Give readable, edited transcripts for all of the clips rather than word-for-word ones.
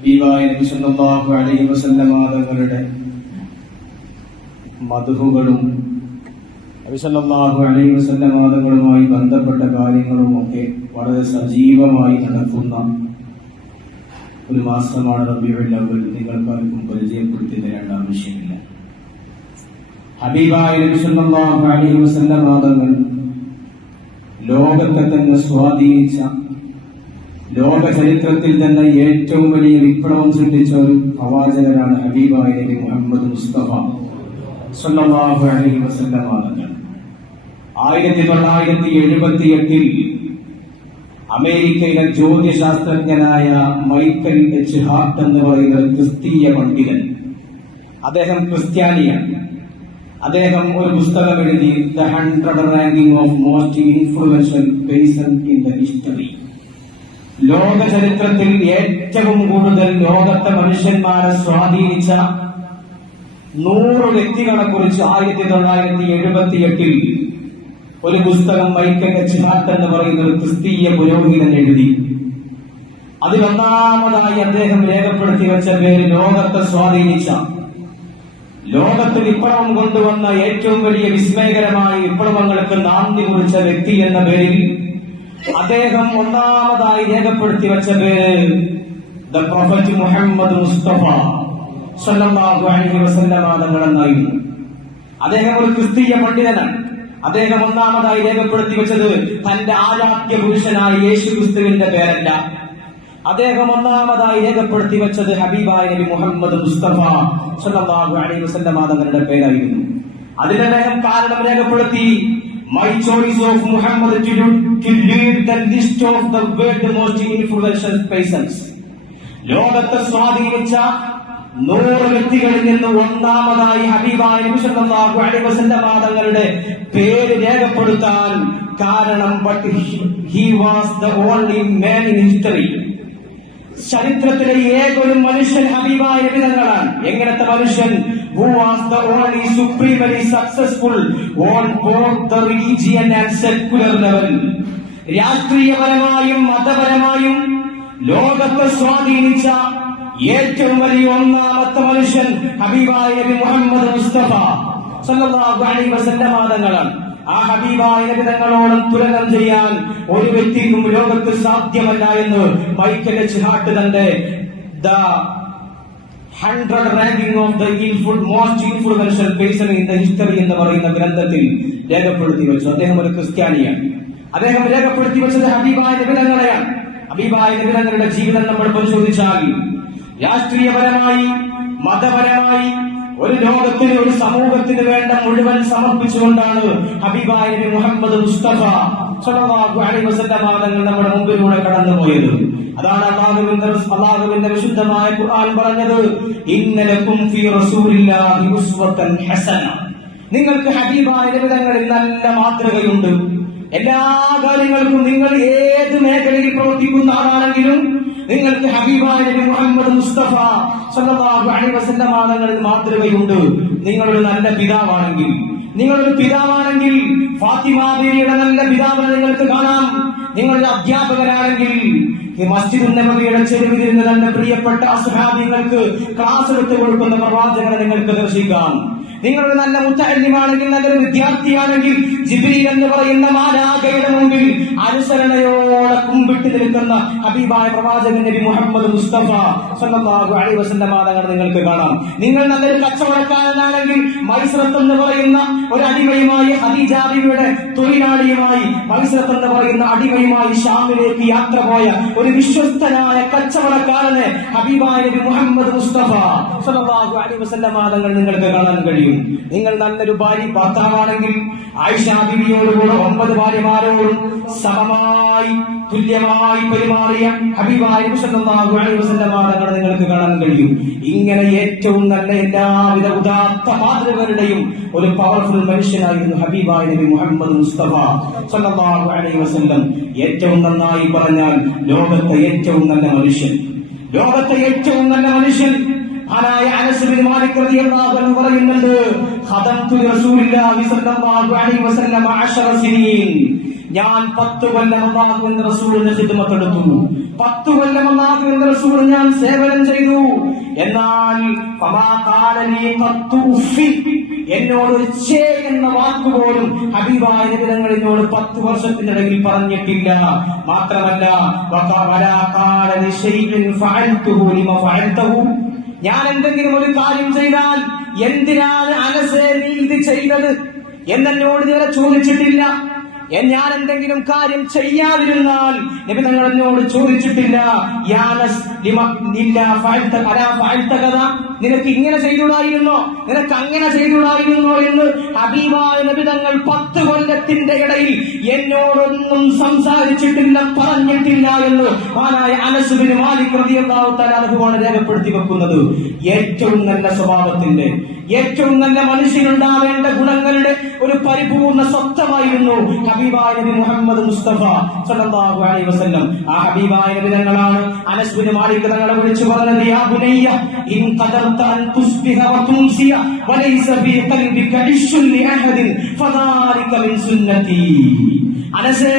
ഹബീബായ നബി സല്ലല്ലാഹു അലൈഹി വസല്ലമ തങ്ങളുടെ മദ്ഹുകളും നബി സല്ലല്ലാഹു അലൈഹി വസല്ലമ തങ്ങളുമായി ബന്ധപ്പെട്ട കാര്യങ്ങളും ഒക്കെ വളരെ സജീവമായി നടക്കുന്ന ഒരു മാസമാണ് റബീഉൽ അവ്വൽ. നിങ്ങൾക്കാർക്കും പരിചയപ്പെടുത്തി തരേണ്ട ആവശ്യമില്ല. ഹബീബായ നബി സല്ലല്ലാഹു അലൈഹി വസല്ലമ തങ്ങൾ ലോകത്തെ തന്നെ സ്വാധീനിച്ച, ലോക ചരിത്രത്തിൽ തന്നെ ഏറ്റവും വലിയ വിപ്ലവം സൃഷ്ടിച്ച ഒരു പ്രവാചകനാണ് ഹബീബായ നബി മുഹമ്മദ് മുസ്തഫ സല്ലല്ലാഹു അലൈഹി വസല്ലം തങ്ങൾ. 1978 അമേരിക്കയിലെ ജ്യോതിശാസ്ത്രജ്ഞനായ മൈക്കൽ എച്ച് ഹാർട്ട് എന്ന് പറയുന്ന ക്രിസ്തീയ പണ്ഡിതൻ, അദ്ദേഹം ക്രിസ്ത്യാനിയാണ്. അദ്ദേഹം ഒരു പുസ്തകം എഴുതി, the 100 ranking of most influential person in the history. ലോക ചരിത്രത്തിൽ ഏറ്റവും കൂടുതൽ ലോകത്തെ മനുഷ്യന്മാരെ സ്വാധീനിച്ച 100 വ്യക്തികളെ കുറിച്ച് 1978 ഒരു പുസ്തകം മൈക്കൽ എച്ച് ഹാർട്ട് എന്ന് പറയുന്ന ഒരു ക്രിസ്തീയ പുരോഹിതൻ എഴുതി. അതിലൊന്നാമതായി അദ്ദേഹം രേഖപ്പെടുത്തി വെച്ച പേര്, ലോകത്തെ സ്വാധീനിച്ച, ലോകത്ത് വിപ്ലവം കൊണ്ടുവന്ന ഏറ്റവും വലിയ വിസ്മയകരമായ വിപ്ലവങ്ങൾക്ക് നാന്ദി കുറിച്ച വ്യക്തി എന്ന പേരിൽ അദ്ദേഹം ഒന്നാമതായി രേഖപ്പെടുത്തി വെച്ച പേര് ദ പ്രൊഫറ്റ് മുഹമ്മദ് മുസ്തഫ സല്ലല്ലാഹു അലൈഹി വസല്ലം തങ്ങൾ എന്നായിരുന്നു. അദ്ദേഹം ഒരു ക്രിസ്തീയ പണ്ഡിതനാണ്. അദ്ദേഹം ഒന്നാമതായി രേഖപ്പെടുത്തി വെച്ചത് തന്റെ ആരാധ്യ പുരുഷനായ യേശു ക്രിസ്തുവിന്റെ പേരല്ല. അദ്ദേഹം ഒന്നാമതായി രേഖപ്പെടുത്തി വെച്ചത് ഹബീബായ നബി മുഹമ്മദ് മുസ്തഫ സല്ലല്ലാഹു അലൈഹി വസല്ലം തങ്ങളുടെ പേരായിരുന്നു. അതിന് അദ്ദേഹം കാരണം രേഖപ്പെടുത്തി, My choice of Muhammad to lead the list of the world most influential persons. ലോകത്തെ സ്വാധീനിച്ച 100 വ്യക്തികളിൽ നിന്ന് ഒന്നാമതായി ഹബീബായ നബി സല്ലല്ലാഹു അലൈഹി വസല്ലം തങ്ങളുടെ പേര് രേഖപ്പെടുത്താൻ കാരണം, but he was the only man in history. ചരിത്രത്തിലെ ഏതൊരു മനുഷ്യൻ ഹബീബായ നബി തങ്ങളാണ്. എങ്ങനത്തെ മനുഷ്യൻ? who was the only supremely successful on both the religion and secular level. രാഷ്ട്രീയപരമായും മതപരമായും ലോകത്തെ സ്വാധീനിച്ച ഏറ്റവും വലിയ ഒന്നാമത്തെ മനുഷ്യൻ ഹബീബായ നബി മുഹമ്മദ് മുസ്തഫ സല്ലല്ലാഹു അലൈഹി വസല്ലം തങ്ങളാണ്. ആ ഹബീബായ നബി തങ്ങളോളം തുലനം ചെയ്യാൻ ഒരു വ്യക്തിക്കും ലോകത്ത് സാധ്യമല്ല എന്ന് മൈക്കൽ എച്ച് ഹാർട്ട് തന്റെ the 100 ranking of the most influential person in the history എന്ന് പറയുന്ന ഗ്രന്ഥത്തിൽ രേഖപ്പെടുത്തി വെച്ചു. അദ്ദേഹം ഒരു ക്രിസ്ത്യാനിയാണ്. അദ്ദേഹം രേഖപ്പെടുത്തി വെച്ചത് ഹബീബായ നബി തങ്ങളെയാണ്. ഹബീബായ നബി തങ്ങളുടെ ജീവിതം നമ്മൾ പരിശോധിച്ചാൽ രാഷ്ട്രീയപരമായി, മതപരമായി, ഒരു ലോകത്തിന്, ഒരു സമൂഹത്തിന് വേണ്ട മുഴുവൻ സമർപ്പിച്ചുകൊണ്ടാണ് ഹബീബായ നബി മുഹമ്മദ് മുസ്തഫ സല്ലല്ലാഹു അലൈഹി വസല്ലം തങ്ങൾ നമ്മുടെ മുമ്പിലൂടെ കടന്നുപോയത്. അതാണ് അല്ലാഹുവിന്റെ വിശുദ്ധമായ ഖുർആൻ പറഞ്ഞത്, ഇന്ന ലക്കും ഫീ റസൂലില്ലാഹി ഉസ്വത്തുൻ ഹസന. നിങ്ങൾക്ക് ഹബീബായ നബി തങ്ങളിൽ നല്ല മാതൃകയുണ്ട്. എല്ലാ കാര്യങ്ങൾക്കും, നിങ്ങൾ ഏത് മേഖലയിൽ പ്രവർത്തിക്കുന്ന ആളാണെങ്കിലും നിങ്ങൾക്ക് ഹബീബായ നബി മുഹമ്മദ് മുസ്തഫ സല്ലല്ലാഹു അലൈഹി വസല്ലം തങ്ങളിൽ മാതൃകയുണ്ട്. നിങ്ങളൊരു നല്ല പിതാവാണെങ്കിൽ, ഫാത്തിമ ബീവിയുടെ നല്ല പിതാവിനെ നിങ്ങൾക്ക് കാണാം. നിങ്ങളൊരു അധ്യാപകരാണെങ്കിൽ മസ്ജിദുൻ നബവിയുടെ ചെരുവിലിരുന്ന് തന്റെ പ്രിയപ്പെട്ട അസ്ഹാബികൾക്ക് ക്ലാസ് എടുത്തു കൊടുക്കുന്ന പ്രവാചകനെ നിങ്ങൾക്ക് ദർശിക്കാം. നിങ്ങളൊരു നല്ല മുത്തഅല്ലിമാണെങ്കിൽ, നല്ലൊരു വിദ്യാർത്ഥിയാണെങ്കിൽ ജിബ്രീൽ എന്ന് പറയുന്ന മാലാഖയുടെ മുമ്പിൽ അനുസരണയോടെ കുമ്പിട്ട് നിൽക്കുന്ന ഹബീബായ പ്രവാചകൻ നബി മുഹമ്മദ് മുസ്തഫ സല്ലല്ലാഹു അലൈഹി വസല്ലം തങ്ങളെ നിങ്ങൾക്ക് കാണാം. നിങ്ങൾ നല്ലൊരു കച്ചവടക്കാരനാണെങ്കിൽ മൈസ്രത്ത് എന്ന് പറയുന്ന ഒരു അടിമയുമായി, ഖദീജ ബീവിയുടെ തൊഴിലാളിയുമായി, മൈസ്രത്ത് എന്ന് പറയുന്ന അടിമയുമായി ഷാമിലേക്ക് യാത്ര പോയ ഒരു വിശ്വസ്തനായ കച്ചവടക്കാരനെ ഹബീബായ നബി മുഹമ്മദ് മുസ്തഫ സല്ലല്ലാഹു അലൈഹി വസല്ലം തങ്ങൾ നിങ്ങൾക്ക് കാണാൻ കഴിയും. നിങ്ങൾ നല്ലൊരു ഭർത്താവാണെങ്കിൽ ആയിഷ ബീവിയോടുകൂടെ 9 ഭാര്യമാരോടും സമമായി, തുല്യമായി പെരുമാറിയ ഹബീബായ നബി സല്ലല്ലാഹു അലൈഹി വസല്ലം തങ്ങളെ നിങ്ങൾക്ക് കാണാൻ കഴിയും. ഇങ്ങനെ ഏറ്റവും നല്ല എല്ലാവിധ ഉദാത്ത മാതൃകകളുടെയും ഒരു പവർഫുൾ മനുഷ്യനായിരുന്നു ഹബീബായ നബി മുഹമ്മദ് മുസ്തഫ സല്ലല്ലാഹു അലൈഹി വസല്ലം. ഏറ്റവും നന്നായി പറഞ്ഞാൽ ലോകത്തെ ഏറ്റവും നല്ല മനുഷ്യൻ, മഹാനായ അനസ് ബിൻ മാലിക് റളിയല്ലാഹു അൻഹു പറയുന്നുണ്ട്, ഖദംതു റസൂലുള്ളാഹി സ്വല്ലല്ലാഹു അലൈഹി വസല്ലം 10 സിനീൻ. ഞാൻ 10 കൊല്ലം അല്ലാഹുവിന്റെ റസൂലിന്റെ ഖിദ്മത്ത് എടുത്തു, 10 കൊല്ലം അല്ലാഹുവിന്റെ റസൂൽ ഞാൻ സേവനം ചെയ്തു. എന്നാൽ എന്നോട് ഒരു ഛേ എന്ന വാക്കുപോലും ഹബീബായ നബി തങ്ങൾ എന്നോട് 10 വർഷത്തിനിടയിൽ പറഞ്ഞിട്ടില്ല. മാത്രമല്ല ഞാൻ എന്തെങ്കിലും ഒരു കാര്യം ചെയ്താൽ എന്തിനാണ് അനസേ നീ ഇത് ചെയ്തത് എന്നോട് ഇതുവരെ ചോദിച്ചിട്ടില്ല. ഞാൻ എന്തെങ്കിലും കാര്യം ചെയ്യാതിരുന്നാൽ നബി തങ്ങൾ എന്നോട് ചോദിച്ചിട്ടില്ല, നിനക്ക് ഇങ്ങനെ ചെയ്തുകൂടായിരുന്നോ, നിനക്ക് അങ്ങനെ ചെയ്തുകൂടായിരുന്നോ എന്ന് ഹബീബായ നബി തങ്ങൾ 10 കൊല്ലത്തിന്റെ ഇടയിൽ എന്നോടൊന്നും സംസാരിച്ചിട്ടില്ല, പറഞ്ഞിട്ടില്ല എന്ന് മഹാനായ അനസ് ബിൻ മാലിക് റളിയല്ലാഹു തആല അൻഹുവാണ് രേഖപ്പെടുത്തി വെക്കുന്നത്. ഏറ്റവും നല്ല സ്വഭാവത്തിന്റെ, ഏറ്റവും നല്ല മനുഷ്യനുണ്ടാവേണ്ട ഗുണങ്ങളുടെ ഒരു പരിപൂർണ സ്വത്വമായിരുന്നു ഹബീബായ നബി മുഹമ്മദ് മുസ്തഫ സല്ലല്ലാഹു അലൈഹി വസല്ലം. ആ ഹബീബായ നബി തങ്ങളാണ് അനസ് ബിൻ മാലിക് തങ്ങളെ വിളിച്ചു പറഞ്ഞത്, യാ ബുനയ്യ ഇൻ ഖദർത അൻ തുസ്ബിഹ വതുംസിയ വലൈസ ഫീ ഖൽബിക ഇശ്ശുൻ ലിഅഹദിൻ ഫദാലിക മിൻ സുന്നതി. അനസ്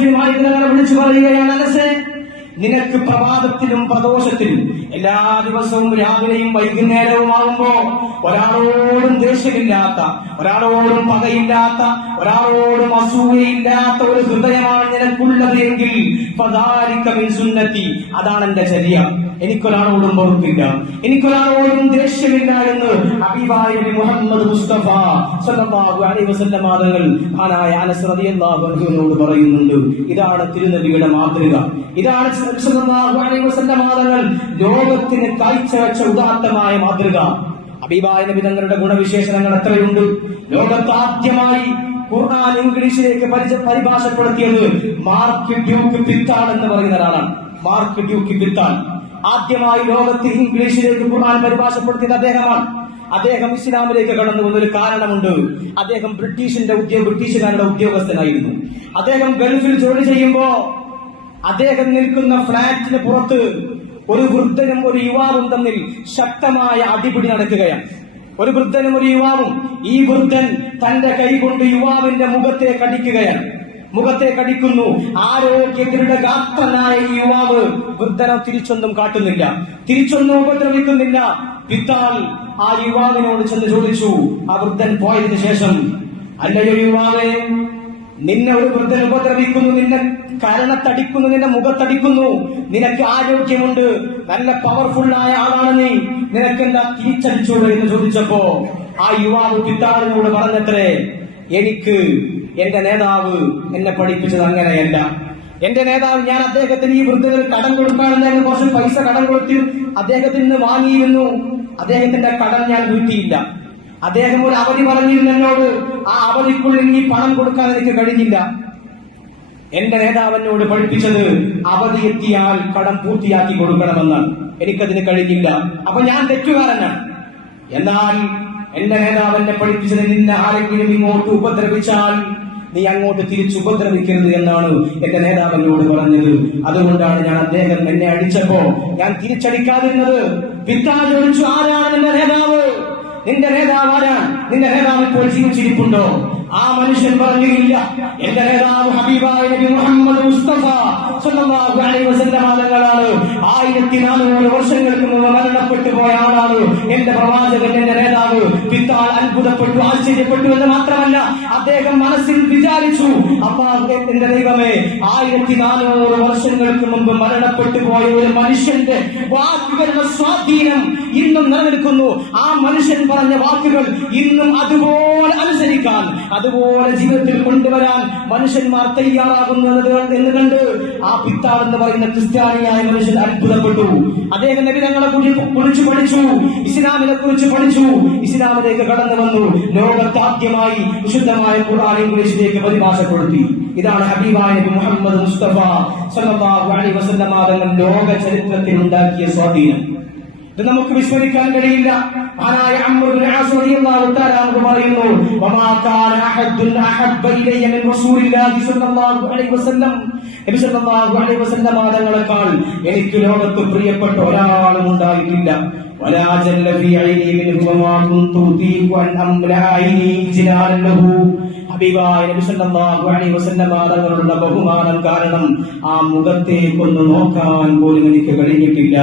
ബിൻ മാലിക് തങ്ങളെ വിളിച്ചു പറയുകയാണ്, അനസേ, നിനക്ക് പ്രഭാതത്തിലും പ്രദോഷത്തിലും എല്ലാ ദിവസവും രാവിലെയും വൈകുന്നേരവും ആകുമ്പോ ഒരാളോടും ദേഷ്യമില്ലാത്ത, ഒരാളോടും പകയില്ലാത്ത, ഒരാളോടും അസൂയയില്ലാത്ത ഒരു ഹൃദയമാണ് നിനക്കുള്ളത് എങ്കിൽ ഫദാലിക മിൻ സുന്നതി, അതാണ് എന്റെ ചര്യ. എനിക്കൊരാളോടും വെറുപ്പില്ല, എനിക്കൊരാളോടും ദേഷ്യമില്ല എന്ന് ഹബീബായ നബി മുഹമ്മദ് മുസ്തഫ സല്ലല്ലാഹു അലൈഹി വസല്ലം തങ്ങൾ മഹാനായ അനസ് റളിയല്ലാഹു അൻഹുവിനോട് പറയുന്നുണ്ട്. ഇതാണ് തിരുനബിയുടെ മാതൃക, ഇതാണ് സല്ലല്ലാഹു അലൈഹി വസല്ലം തങ്ങൾ ലോകത്തിന് കാഴ്ചവെച്ച ഉദാത്തമായ മാതൃക. ഹബീബായ നബി തങ്ങളുടെ ഗുണവിശേഷണങ്ങൾ എത്രയുണ്ട്. ലോകത്ത് ആദ്യമായി ഖുർആൻ ഇംഗ്ലീഷിലേക്ക് പരിഭാഷപ്പെടുത്തിയത് മാർക്ക് ഡ്യൂക്ക് പിത്താൻ എന്ന് പറയുന്ന ഒരാളാണ്. മാർക്ക് ഡ്യൂക്ക് പിത്താൻ ആദ്യമായി ലോകത്ത് ഇംഗ്ലീഷിലേക്ക് ഖുർആൻ പരിഭാഷപ്പെടുത്തിയത് അദ്ദേഹമാണ്. അദ്ദേഹം ഇസ്ലാമിലേക്ക് കടന്നു വന്നൊരു കാരണമുണ്ട്. അദ്ദേഹം ബ്രിട്ടീഷുകാരുടെ ഉദ്യോഗസ്ഥനായിരുന്നു. അദ്ദേഹം ഗൾഫിൽ ജോലി ചെയ്യുമ്പോ അദ്ദേഹം നിൽക്കുന്ന ഫ്ളാറ്റിന് പുറത്ത് ഒരു വൃദ്ധനും ഒരു യുവാവും തമ്മിൽ ശക്തമായ അടിപിടി നടക്കുകയാണ്. ഒരു വൃദ്ധനും ഒരു യുവാവും. ഈ വൃദ്ധൻ തന്റെ കൈ കൊണ്ട് യുവാവിന്റെ മുഖത്തെ കടിക്കുന്നു. ആരോഗ്യത്തിലുള്ള ഗാത്രനായ ഈ യുവാവ് വൃദ്ധനെ തിരിച്ചൊന്നും കാട്ടുന്നില്ല, തിരിച്ചൊന്നും ഉപദ്രവിക്കുന്നില്ല. പിത്താൽ ആ യുവാവിനോട് ചെന്ന് ചോദിച്ചു, ആ വൃദ്ധൻ പോയതിനു ശേഷം, അല്ലയോ യുവാവേ, നിന്നെ ഒരു വൃദ്ധൻ ഉപദ്രവിക്കുന്നു, നിന്നെ കരണത്തടിക്കുന്നു, നിന്റെ മുഖത്തടിക്കുന്നു, നിനക്ക് ആരോഗ്യമുണ്ട്, നല്ല പവർഫുള്ളായ ആളാണ് നീ, നിനക്കെന്താ തിരിച്ചടിച്ചൂടെ എന്ന് ചോദിച്ചപ്പോ ആ യുവാവ് പിത്താളിനോട് പറഞ്ഞത്രേ, എനിക്ക് എന്റെ നേതാവ് എന്നെ പഠിപ്പിച്ചത് അങ്ങനെയല്ല. എന്റെ നേതാവ്, ഞാൻ അദ്ദേഹത്തിന് ഈ വൃദ്ധന് കടം കൊടുക്കാണെന്ന് കുറച്ച് പൈസ കടം കൊടുത്ത് അദ്ദേഹത്തിൽ നിന്ന് വാങ്ങിയിരുന്നു. അദ്ദേഹത്തിന്റെ കടം ഞാൻ വീട്ടിയില്ല. അദ്ദേഹം ഒരു അവധി പറഞ്ഞിരുന്നു എന്നോട്, ആ അവധിക്കുള്ളിൽ ഈ പണം കൊടുക്കാൻ എനിക്ക് കഴിഞ്ഞില്ല. എന്റെ നേതാവിനോട് പഠിപ്പിച്ചത് അവധി എത്തിയാൽ കടം പൂർത്തിയാക്കി കൊടുക്കണമെന്നാണ്. എനിക്കതിന് കഴിഞ്ഞില്ല. അപ്പൊ ഞാൻ തെറ്റുകാരനാണ്. എന്നാൽ എന്റെ നേതാവിനെ പഠിപ്പിച്ചത്, നിന്നെ ആരെങ്കിലും ഇങ്ങോട്ട് ഉപദ്രവിച്ചാൽ നീ അങ്ങോട്ട് തിരിച്ചു ഉപദ്രവിക്കരുത് എന്നാണ് എന്റെ നേതാവിനോട് പറഞ്ഞത്. അതുകൊണ്ടാണ് ഞാൻ അദ്ദേഹം എന്നെ അടിച്ചപ്പോ ഞാൻ തിരിച്ചടിക്കാതിരുന്നത്. പിതാവ് ചോദിച്ചു, ആരാണ് നിന്റെ നേതാവ്? നിന്റെ നേതാവ് ആരാണ്? നിന്റെ നേതാവ് ഇപ്പോൾ ജീവിച്ചിരിപ്പുണ്ടോ? ആ മനുഷ്യൻ പറഞ്ഞില്ല, എന്റെ നേതാവ് ഹബീബായ നബി മുഹമ്മദ് മുസ്തഫ സല്ലല്ലാഹു അലൈഹി വസല്ലം തങ്ങളാണ്. 1400 വർഷങ്ങൾക്ക് മുമ്പ് മരണപ്പെട്ടു പോയ ആളാണ് എന്റെ പ്രവാചകൻ, എന്റെ നേതാവ്. പിതാൾ അത്ഭുതപ്പെട്ടു, ആശ്ചര്യപ്പെട്ടു എന്ന് മാത്രമല്ല, അദ്ദേഹം മനസ്സിൽ വിചാരിച്ചു, അല്ലാഹു, എന്റെ ദൈവമേ, 1400 വർഷങ്ങൾക്ക് മുമ്പ് മരണപ്പെട്ടു പോയ ഒരു മനുഷ്യന്റെ വാക്കുകളുടെ സ്വാധീനം ഇന്നും നിലനിൽക്കുന്നു. ആ മനുഷ്യൻ പറഞ്ഞ വാക്കുകൾ ഇന്നും അതുപോലെ അനുസരിക്കാൻ, അതുപോലെ ജീവിതത്തിൽ കൊണ്ടുവരാൻ മനുഷ്യന്മാർ തയ്യാറാകുന്നത് എന്ന് കണ്ട് ആ പിത്താൾ എന്ന് പറയുന്ന ക്രിസ്ത്യാനിയായ മനുഷ്യൻ അത്ഭുതപ്പെട്ടു. അദ്ദേഹം നബി തങ്ങളെ കുറിച്ച് പഠിച്ചു, ഇസ്ലാമിനെ കുറിച്ച് പഠിച്ചു, ഇസ്ലാമിലേക്ക് കടന്നു വന്നു. ലോകത്താദ്യമായി വിശുദ്ധമായ ഖുർആൻ ഇംഗ്ലീഷിലേക്ക് പരിഭാഷപ്പെടുത്തി. ഇതാണ് ഹബീബായ നബി മുഹമ്മദ് മുസ്തഫ സല്ലല്ലാഹു അലൈഹി വസല്ലം തങ്ങൾ ലോക ചരിത്രത്തിൽ ഉണ്ടാക്കിയ സ്വാധീനം. ഇത് നമുക്ക് വിസ്മരിക്കാൻ കഴിയില്ല. മഹാനായ അംർ ഇബ്നു ആസ് റളിയല്ലാഹു തആല അൻഹു പറയുന്നു, വമാ കാന അഹദുൻ അഹബ്ബ ഇലയ്യ മിൻ റസൂലില്ലാഹി സ്വല്ലല്ലാഹു അലൈഹി വസല്ലം. നബി സ്വല്ലല്ലാഹു അലൈഹി വസല്ലം തങ്ങളെക്കാൾ എനിക്ക് ലോകത്ത് പ്രിയപ്പെട്ട ഒരാളും ഉണ്ടായിട്ടില്ല. വലാ ജല്ല ഫീ ഐനി മിൻഹു വമാ കുൻതു ഉതീഖു അൻ അംല ഐനി ജിലാലഹു. ഹബീബായ നബി സല്ലല്ലാഹു അലൈഹി വസല്ലം തങ്ങളുടെ ബഹുമാനം കാരണം ആ മുഖത്തേക്കൊന്ന് നോക്കാൻ പോലും എനിക്ക് കഴിഞ്ഞിട്ടില്ല.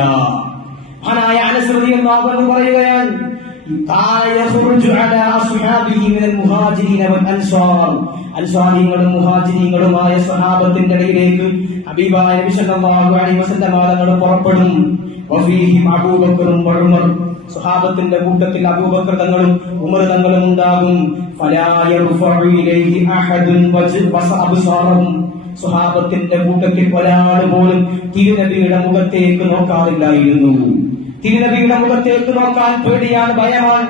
മഹാനായ അനസ് റളിയല്ലാഹു അൻഹു പറയുകയാണ്, അൻസാരികളും മുഹാജിരീങ്ങളുമായ സ്വഹാബത്തിന്റെ ഇടയിലേക്ക് ഹബീബായ നബി സല്ലല്ലാഹു അലൈഹി വസല്ലം തങ്ങൾ പുറപ്പെടും. വഫീഹിം അബൂബക്കറും ഉമർ, സ്വഹാബത്തിന്റെ കൂട്ടത്തിൽ അബൂബക്കർ തങ്ങളും ഉമർ തങ്ങളും ഉണ്ടാകും. ഫലാ യർഫഉ ഇലൈഹി അഹദുൻ വഅബ്സാറഹും, സ്വഹാബത്തിന്റെ കൂട്ടത്തിൽ ഒരാൾ പോലും തിരുനബിയുടെ മുഖത്തേക്ക് നോക്കാറില്ലായിരുന്നു. തിരുനബിയുടെ മുഖത്തേക്ക് നോക്കാൻ പേടിയാണ്, ഭയമാണ്.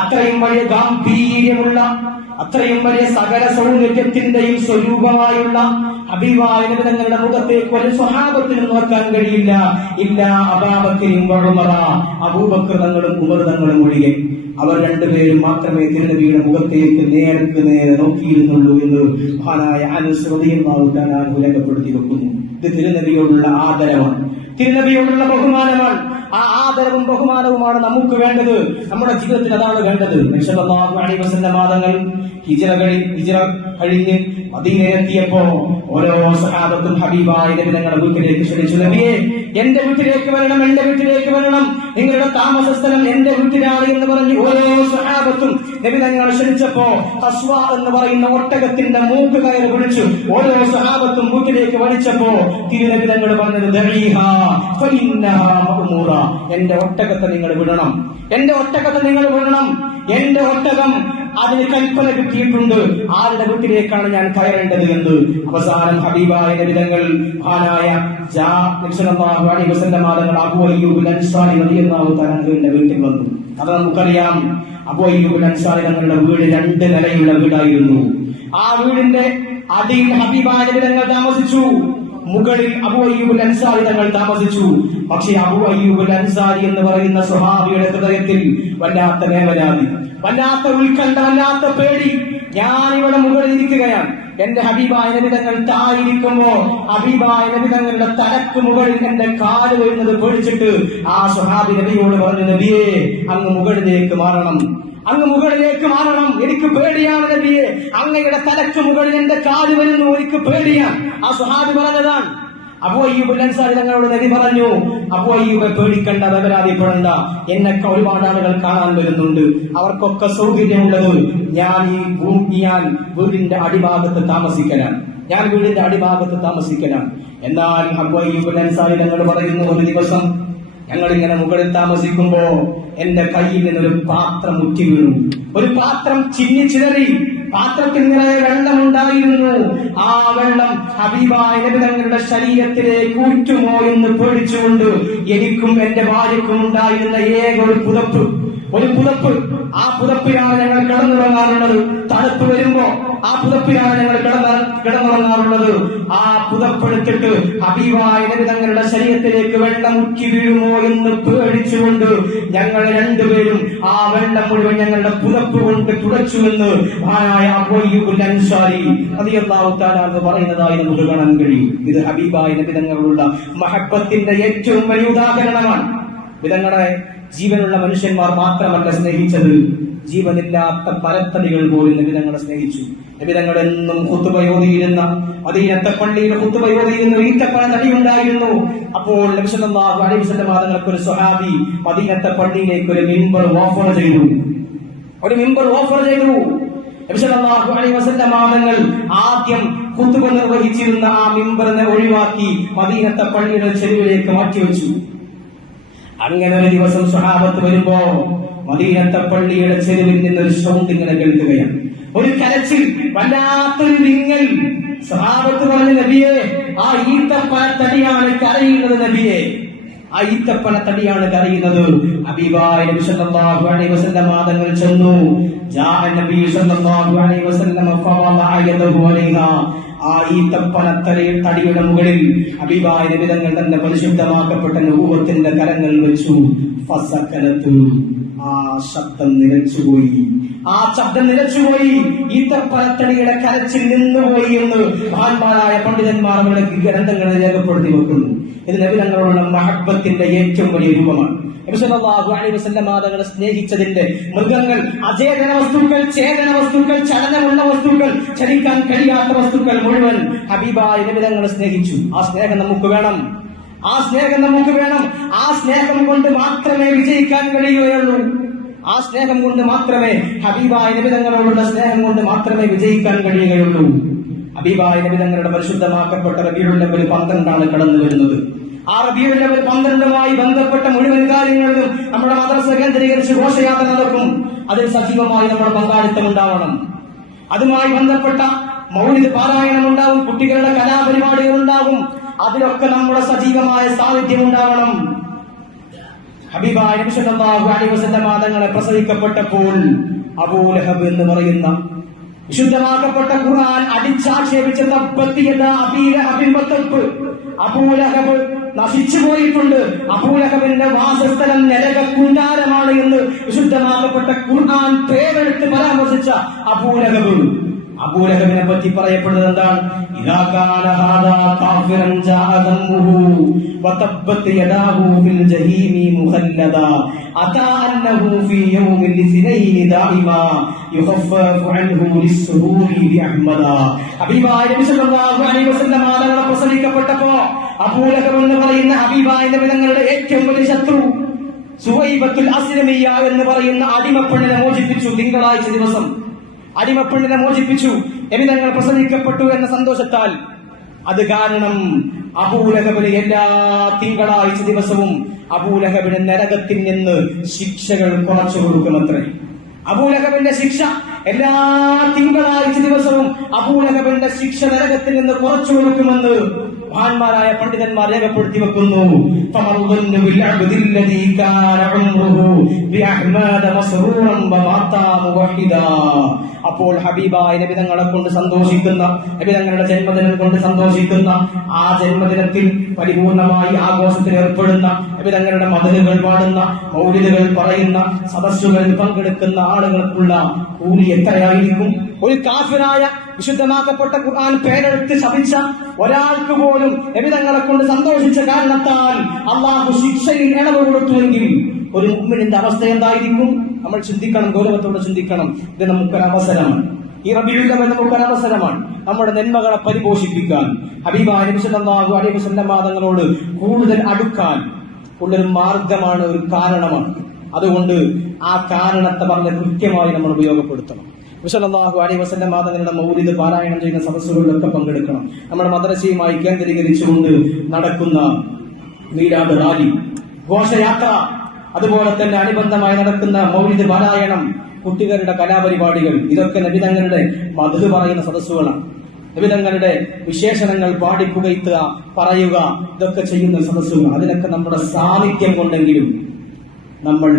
അത്രയും വലിയ ഗാംഭീര്യമുള്ള, അത്രയും വലിയ സകല സൗന്ദര്യത്തിന്റെയും സ്വരൂപമായുള്ള ഹബീബായ നബി തങ്ങളുടെ മുഖത്തേക്ക് ഒരു സ്വഹാബത്തിനും നോക്കാൻ കഴിയില്ല. ഇല്ല അബൂബക്കറും ഉമർ, അബൂബക്കർ തങ്ങളും ഉമർ തങ്ങളും ഒഴികെ അവർ രണ്ടുപേരും മാത്രമേ തിരുനബിയുടെ മുഖത്തേക്ക് നേർക്ക് നേരെ നോക്കിയിരുന്നുള്ളൂ എന്ന് മഹാനായ അനസ് റളിയല്ലാഹു തആല അൻഹു രേഖപ്പെടുത്തി വെക്കുന്നു. ഇത് തിരുനബിയോടുള്ള ആദരവാണ്, തിരുനബിയോടുള്ള ബഹുമാനമാണ്. ആ ആദരവും ബഹുമാനവുമാണ് നമുക്ക് വേണ്ടത്, നമ്മുടെ ജീവിതത്തിൽ അതാണ് വേണ്ടത്. നബി സല്ലല്ലാഹു അലൈഹി വസല്ലം തങ്ങൾ ഹിജ്റ കഴിഞ്ഞ് മദീനയിലെത്തിയപ്പോ ഓരോ സ്വഹാബത്തും ഹബീബായ നബി തങ്ങളുടെ വീട്ടിലേക്ക് ക്ഷണിച്ചു. നബിയെ, എന്റെ വീട്ടിലേക്ക് വരണം, എന്റെ വീട്ടിലേക്ക് വരണം, നിങ്ങളുടെ താമസ സ്ഥലം എന്റെ വീട്ടിലാണ് എന്ന് പറഞ്ഞ് ഓരോ സ്വഹാബത്തും നബി തങ്ങളെ ക്ഷണിച്ചപ്പോ ഖസ്വ എന്ന് പറയുന്ന ഒട്ടകത്തിന്റെ മൂക്ക് കയറി പിടിച്ചു ഓരോ സ്വഹാബത്തും വീട്ടിലേക്ക് വലിച്ചപ്പോ തിരുനബി തങ്ങൾ പറഞ്ഞത്, ദഈഹാ ഫഇന്നഹാ മഅ്മൂറ, എന്റെ ഒട്ടകത്തെ നിങ്ങൾ വിടണം, എന്റെ ഒട്ടകത്തെ നിങ്ങൾ വിടണം, എന്റെ ഒട്ടകം അതിന് കൽപ്പന കിട്ടിയിട്ടുണ്ട്, ആരുടെ വീട്ടിലേക്കാണ് ഞാൻ കയറേണ്ടത് എന്ന്. അവസാനം ഹബീബായ നബി തങ്ങൾ മഹാനായ സല്ലല്ലാഹു അലൈഹി വസല്ലം തങ്ങൾ അബൂ അയ്യൂബ് അൻസാരി റളിയല്ലാഹു തആല അൻഹുവിന്റെ വീട്ടിൽ വന്നു. അത് നമുക്കറിയാം, അബൂ അയ്യൂബ് അൻസാരി തങ്ങളുടെ വീട് 2 നിലയുള്ള വീടായിരുന്നു. ആ വീടിന്റെ അടിയിൽ ഹബീബായ നബി തങ്ങൾ താമസിച്ചു, മുകളിൽ അബൂ അയ്യൂബ് അൻസാരി തങ്ങൾ താമസിച്ചു. പക്ഷേ അബൂ അയ്യൂബ് അൻസാരി എന്ന് പറയുന്ന സ്വഹാബിയുടെ ഹൃദയത്തിൽ വല്ലാത്ത വേവലാതി, വല്ലാത്ത ഉത്കണ്ഠ, വല്ലാത്ത പേടി. ഞാൻ ഇവിടെ മുകളിൽ ഇരിക്കുകയാണ്, എന്റെ ഹബീബായ നബി തങ്ങൾ തായിരിക്കുമ്പോ ഹബീബായ നബി തങ്ങളുടെ തലക്ക് മുകളിൽ എന്റെ കാല് വരുന്നത് പേടിച്ചിട്ട് ആ സ്വഹാബി നബിയോട് പറഞ്ഞു, നബിയെ അങ്ങ് മുകളിലേക്ക് മാറണം, അങ്ങ് മുകളിലേക്ക് മാറണം, എനിക്ക് പേടിയാണ് നബിയെ, അങ്ങയുടെ തലക്ക് മുകളിൽ എന്റെ കാല് വരുന്നു, എനിക്ക് പേടിയാണ്. ആ സ്വഹാബി പറഞ്ഞതാണ്. അബൂ അയ്യൂബ് അൻസാരി തങ്ങളോട് നബി പറഞ്ഞു, അബൂ അയ്യൂബെ പേടിക്കണ്ട, വേവലാതിപ്പെടണ്ട, എന്നൊക്കെ ഒരുപാട് ആളുകൾ കാണാൻ വരുന്നുണ്ട്, അവർക്കൊക്കെ സൗകര്യമുള്ളത് ഞാൻ വീടിന്റെ അടിഭാഗത്ത് താമസിക്കലാണ്, ഞാൻ വീടിന്റെ അടിഭാഗത്ത് താമസിക്കലാണ്. എന്നാൽ അബൂ അയ്യൂബ് അൻസാരി തങ്ങൾ പറയുന്നു, ഒരു ദിവസം ഞങ്ങൾ ഇങ്ങനെ മുകളിൽ താമസിക്കുമ്പോ എന്റെ കയ്യിൽ നിന്നൊരു പാത്രം ഉറ്റി വീണു, ഒരു പാത്രം ചിന്നിച്ചിതറി, പാത്രത്തിൽ നിറയെ വെള്ളമുണ്ടായിരുന്നു. ആ വെള്ളം ഹബീബായ നബി തങ്ങളുടെ ശരീരത്തിലേക്ക് ഊറ്റുമോ എന്ന് പേടിച്ചുകൊണ്ട് എനിക്കും എന്റെ ഭാര്യക്കും ഉണ്ടായിരുന്ന ഏക ഒരു പുതപ്പ്, ആ പുതപ്പിലാണ് ഞങ്ങൾ കിടന്നുറങ്ങാറുള്ളത്. തണുപ്പ് വരുമ്പോ ആ പുതപ്പിലാണ് ഞങ്ങൾ കിടന്നുറങ്ങാറുള്ളത്. ആ പുതപ്പെടുത്തിട്ട് ഹബീബായ നബി തങ്ങളുടെ ശരീരത്തിലേക്ക് വെള്ളം ഉറ്റി വീഴുമോ എന്ന് പേടിച്ചുകൊണ്ട് ഞങ്ങൾ രണ്ടുപേരും ആ വെള്ളം മുഴുവൻ ഞങ്ങളുടെ പുതപ്പ് കൊണ്ട് തുടച്ചുവെന്ന് മഹാനായ അബൂ അയ്യൂബ് അൻസാരി റളിയല്ലാഹു തആല എന്ന് പറയുന്നതായി നമുക്ക് കാണാൻ കഴിയും. ഇത് ഹബീബായ നബി തങ്ങളുള്ള മഹബ്ബത്തിന്റെ ഏറ്റവും വലിയ ഉദാഹരണമാണ്. വിധങ്ങളുടെ ജീവനുള്ള മനുഷ്യന്മാർ മാത്രമല്ല സ്നേഹിച്ചത്, ജീവനില്ലാത്ത പരത്തടികൾ പോലും നബി തങ്ങളെ സ്നേഹിച്ചു. നബി തങ്ങൾ എന്നും ഖുതുബ ഓതിയിരുന്ന മദീനത്തെ പള്ളിയിൽ ഖുതുബ ഓതിയിരുന്ന ഈത്തപ്പന തടി ഉണ്ടായിരുന്നു. അപ്പോൾ നബി സല്ലല്ലാഹു അലൈഹി വസല്ലം തങ്ങൾക്ക് ഒരു സ്വഹാബി മദീനത്തെ പള്ളിയിലേക്ക് ഒരു മിമ്പർ ഓഫർ ചെയ്തു. നബി സല്ലല്ലാഹു അലൈഹി വസല്ലം തങ്ങൾ ആദ്യം ഖുതുബ നിർവഹിച്ചിരുന്ന ആ മിമ്പറിനെ ഒഴിവാക്കി മദീനത്തെ പള്ളിയുടെ ചെരുവിലേക്ക് മാറ്റിവെച്ചു. അങ്ങനെ ഒരു ദിവസം സ്വഹാബത്ത് വരുമ്പോ മദീനത്തെ പള്ളിയുടെ ചെരുവിൽ നിന്നൊരു സൗണ്ട് ഇങ്ങനെ കേൾക്കുകയാണ്, ഒരു കരച്ചിൽ, വല്ലാത്തൊരു വിങ്ങൽ. സ്വഹാബത്ത് പറഞ്ഞു, നബിയെ ആ ഈത്തപ്പന തടിയാണ് കരയുന്നത്, നബിയെ ആ ഈത്തപ്പന തടിയാണ് കരയുന്നത്. ഹബീബായ നബി സല്ലല്ലാഹു അലൈഹി വസല്ലം തങ്ങൾ ചെന്നു. ജാഅ നബി സല്ലല്ലാഹു അലൈഹി വസല്ലം ഫവളഅ യദഹു അലൈഹാ, ആ ഈത്തപ്പന തടിയുടെ മുകളിൽ ഹബീബായ നബി തങ്ങൾ തന്റെ പരിശുദ്ധമാക്കപ്പെട്ട നബുവത്തിന്റെ കരങ്ങൾ വെച്ചു. ഫസകലത്തു, ആ ശബ്ദം നിലച്ചുപോയി. ഈത്തപ്പഴത്തടിയുടെ കരച്ചിൽ നിന്നുപോയി എന്ന് മഹാന്മാരായ പണ്ഡിതന്മാർ അവരുടെ ഗ്രന്ഥങ്ങളിൽ രേഖപ്പെടുത്തി വെക്കുന്നു. ഇത് നബി തങ്ങളോടുള്ള മഹബ്ബത്തിന്റെ ഏറ്റവും വലിയ രൂപമാണ്. നബി സല്ലല്ലാഹു അലൈഹി വസല്ലം തങ്ങളെ സ്നേഹിച്ചതിന്റെ മൃഗങ്ങൾ, അചേതന വസ്തുക്കൾ, ചേതന വസ്തുക്കൾ, ചലനമുള്ള വസ്തുക്കൾ, ചലിക്കാൻ കഴിയാത്ത വസ്തുക്കൾ മുഴുവൻ ഹബീബായ നബി തങ്ങളെ സ്നേഹിച്ചു. ആ സ്നേഹം നമുക്ക് വേണം. ആ സ്നേഹം കൊണ്ട് മാത്രമേ വിജയിക്കാൻ കഴിയുകയുള്ളൂ. ആ സ്നേഹം കൊണ്ട് മാത്രമേ, ഹബീബായ നബി തങ്ങളോടുള്ള സ്നേഹം കൊണ്ട് മാത്രമേ വിജയിക്കാൻ കഴിയുകയുള്ളൂ. ഹബീബായ നബി തങ്ങളുടെ പരിശുദ്ധമാക്കപ്പെട്ട റബീഉൽ അവ്വൽ 12 കടന്നു വരുന്നത്. ആ റബീഉൽ അവ്വൽ 12 ബന്ധപ്പെട്ട മുഴുവൻ കാര്യങ്ങളിലും നമ്മുടെ മദ്രസ കേന്ദ്രീകരിച്ച് ഘോഷയാത്ര നടക്കും. അതിൽ സജീവമായി നമ്മുടെ പങ്കാളിത്തം ഉണ്ടാവണം. അതുമായി ബന്ധപ്പെട്ട മൗലിദ് പാരായണം ഉണ്ടാവും, കുട്ടികളുടെ കലാപരിപാടികൾ ഉണ്ടാകും. അതിലൊക്കെ നമ്മുടെ സജീവമായ സാന്നിധ്യം ഉണ്ടാവണം. ഹബീബായ നബി സല്ലല്ലാഹു അലൈഹി വസല്ലം തങ്ങളെ പ്രസവിക്കപ്പെട്ടപ്പോൾ അബൂ ലഹബ് എന്ന് പറയുന്ന വിശുദ്ധമാക്കപ്പെട്ട ഖുർആൻ അടിച്ചാക്ഷേപിച്ച തബ്ബത് യദാ അബീ ലഹബിൻ വതബ്ബ്, അബൂ ലഹബ് നശിച്ചു പോയിട്ടുണ്ട്, അബൂ ലഹബിന്റെ വാസസ്ഥലം നരകകുണ്ടാരമാണ് എന്ന് വിശുദ്ധമാക്കപ്പെട്ട ഖുർആൻ പേരെടുത്ത് പരാമർശിച്ച അബൂ ലഹബിനെ പറ്റി പറയപ്പെടുന്നത് എന്താണ്? ഇദാ കാന ഹാദാ കാഫിറൻ ജാഅ ദമ്മുഹു വതബ്ബത് യദാഹു ഫിൽ ജഹീമി മുഖല്ലദാ അതാ അന്നഹു ഫീ യൗമിൽ ലിസ്നൈനി ദാഇമാ യുഖഫഫു അൻഹു ലിസ്സുറൂരി ബിഅഹ്മദാ. ഹബീബായ നബി സല്ലല്ലാഹു അലൈഹി വസല്ലം തങ്ങളെ പ്രസവിക്കപ്പെട്ടപ്പോൾ അബൂ ലഹബ് എന്ന് പറയുന്ന ഹബീബായ നബി തങ്ങളുടെ ഏറ്റവും വലിയ ശത്രു സുവൈബത്തുൽ അസ്ലമിയ എന്ന് പറയുന്ന അടിമപ്പെണ്ണിനെ മോചിപ്പിച്ചു. തിങ്കളാഴ്ച ദിവസം അടിമപ്പെണ്ണിനെ മോചിപ്പിച്ചു. നബി തങ്ങൾ പ്രസവിക്കപ്പെട്ടു എന്ന സന്തോഷത്താൽ. അത് കാരണം അബൂ ലഹബിന് എല്ലാ തിങ്കളാഴ്ച ദിവസവും അബൂ ലഹബിന് നരകത്തിൽ നിന്ന് ശിക്ഷകൾ കുറച്ചു കൊടുക്കുമത്രേ. അബൂ ലഹബിന്റെ ശിക്ഷ എല്ലാ തിങ്കളാഴ്ച ദിവസവും അബൂ ലഹബിന്റെ ശിക്ഷ നരകത്തിൽ നിന്ന് കുറച്ചു കൊടുക്കുമെന്ന് മഹാന്മാരായ പണ്ഡിതന്മാർ രേഖപ്പെടുത്തി വെക്കുന്നു. അപ്പോൾ ഹബീബായ നബി തങ്ങളെ കൊണ്ട് സന്തോഷിക്കുന്ന, നബി തങ്ങളുടെ ജന്മദിനം കൊണ്ട് സന്തോഷിക്കുന്ന, ആ ജന്മദിനത്തിൽ പരിപൂർണമായി ആഘോഷത്തിൽ ഏർപ്പെടുന്ന, നബി തങ്ങളുടെ മദനുകൾ പാടുന്ന, മൗലിദുകൾ പറയുന്ന, സദസ്സുകളിൽ പങ്കെടുക്കുന്ന ആളുകൾക്കുള്ള കൂലി എത്രയായിരിക്കും? ഒരു കാഫിറായ വിശുദ്ധമാക്കപ്പെട്ട ഖുർആൻ പേരെടുത്ത് ശപിച്ച ഒരാൾക്ക് പോലും നബി തങ്ങളെ കൊണ്ട് സന്തോഷിച്ച കാരണത്താൽ അള്ളാഹു ശിക്ഷയിൽ ഇളവ് കൊടുത്തുവെങ്കിൽ ഒരു മുഅ്മിനിന്റെ അവസ്ഥ എന്തായിരിക്കും? നമ്മൾ ചിന്തിക്കണം, ഗൗരവത്തോടെ ചിന്തിക്കണം. ഇത് നമുക്കൊരവസരമാണ്. ഈ റബീഉൽ അവ്വൽ നമുക്കൊരവസരമാണ് നമ്മുടെ നന്മകളെ പരിപോഷിപ്പിക്കാൻ, ഹബീബായ നബി സല്ലല്ലാഹു അലൈഹി വസല്ലം തങ്ങളോട് കൂടുതൽ അടുക്കാൻ ഉള്ളൊരു മാർഗമാണ്, ഒരു കാരണമാണ്. അതുകൊണ്ട് ആ കാരണത്തെ പറഞ്ഞ കൃത്യമായി നമ്മൾ ഉപയോഗപ്പെടുത്തണം. നബി സല്ലല്ലാഹു അലൈഹി വസല്ലം തങ്ങളുടെ മൗലിദ് പാരായണം ചെയ്യുന്ന സദസ്സുകളിലൊക്കെ പങ്കെടുക്കണം. നമ്മുടെ മദ്രസയുമായി കേന്ദ്രീകരിച്ചുകൊണ്ട് നടക്കുന്ന മീലാദ് റാലി, ഘോഷയാത്ര, അതുപോലെ തന്നെ അനുബന്ധമായി നടക്കുന്ന മൗലിദ് പാരായണം, കുട്ടികളുടെ കലാപരിപാടികൾ, ഇതൊക്കെ നബി തങ്ങളുടെ മദ്ഹ് പറയുന്ന സദസ്സുകളാണ്. നബി തങ്ങളുടെ വിശേഷണങ്ങൾ പാടിപ്പുകഴ്ത്തുക, പറയുക, ഇതൊക്കെ ചെയ്യുന്ന സദസ്സുകൾ. അതിനൊക്കെ നമ്മുടെ സാന്നിധ്യം കൊണ്ടെങ്കിലും നമ്മൾ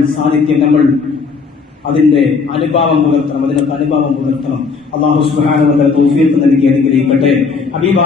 അതിന്റെ അനുഭാവം പുലർത്തണം. അള്ളാഹു സുബ്ഹാനഹു വ തആല തൗഫീഖ് നൽകി അനുഗ്രഹിക്കട്ടെ. ഹബീബ